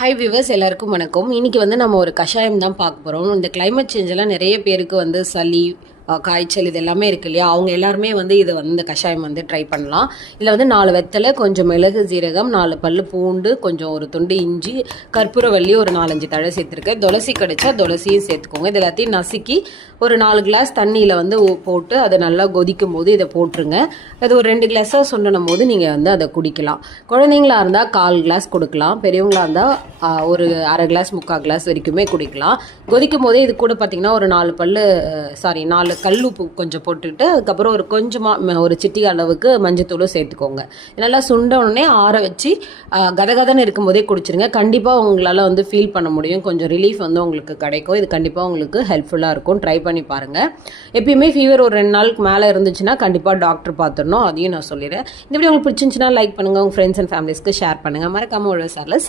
Hi viewers, எல்லாருக்கும் வணக்கம். இன்றைக்கி நம்ம ஒரு கஷாயம் தான் பார்க்க போகிறோம். இந்த கிளைமேட் சேஞ்செல்லாம் நிறைய பேருக்கு சளி, காய்ச்சல் இது எல்லாமே இருக்கு இல்லையா, அவங்க எல்லாருமே இதை இந்த கஷாயம் ட்ரை பண்ணலாம். இதில் 4 வெத்தலை, கொஞ்சம் மிளகு, சீரகம், 4 பல்லு பூண்டு, கொஞ்சம் ஒரு துண்டு இஞ்சி, கற்பூரவள்ளி ஒரு 4-5 தழை சேர்த்துருக்கேன். துளசி கிடைச்சா துளசியும் சேர்த்துக்கோங்க. இது எல்லாத்தையும் நசுக்கி ஒரு 4 கிளாஸ் தண்ணியில் போட்டு அதை நல்லா கொதிக்கும் போது இதை போட்டுருங்க. அது ஒரு 2 கிளாஸாக சுண்டணும் போது நீங்கள் அதை குடிக்கலாம். குழந்தைங்களா இருந்தால் 1/4 கிளாஸ் கொடுக்கலாம். பெரியவங்களா இருந்தால் ஒரு 1/2 கிளாஸ் 3/4 கிளாஸ் வரைக்குமே குடிக்கலாம். கொதிக்கும் போதே இது கூட பார்த்திங்கன்னா ஒரு 4 கல்லுப்பு கொஞ்சம் போட்டுக்கிட்டு அதுக்கப்புறம் ஒரு கொஞ்சமாக ஒரு சிட்டி அளவுக்கு மஞ்சத்தூளும் சேர்த்துக்கோங்க. நல்லா சுண்ட உடனே ஆற வச்சு கதகதன்னு இருக்கும் போதே குடிச்சிருங்க. கண்டிப்பாக உங்களால் ஃபீல் பண்ண முடியும். கொஞ்சம் ரிலீஃப் உங்களுக்கு கிடைக்கும். இது கண்டிப்பாக உங்களுக்கு ஹெல்ப்ஃபுல்லாக இருக்கும். ட்ரை பண்ணி பாருங்கள். எப்பயுமே ஃபீவர் ஒரு 2 நாளுக்கு மேலே இருந்துச்சுன்னா கண்டிப்பாக டாக்டர் பார்த்துடணும். அதையும் நான் சொல்லிடுறேன். இந்த வீடியோ உங்களுக்கு பிடிச்சிருந்துச்சுன்னா லைக் பண்ணுங்கள். உங்கள் ஃப்ரெண்ட்ஸ் அண்ட் ஃபேமிலிஸ்க்கு ஷேர் பண்ணுங்கள். மறக்காமல் ஒரு சாரில்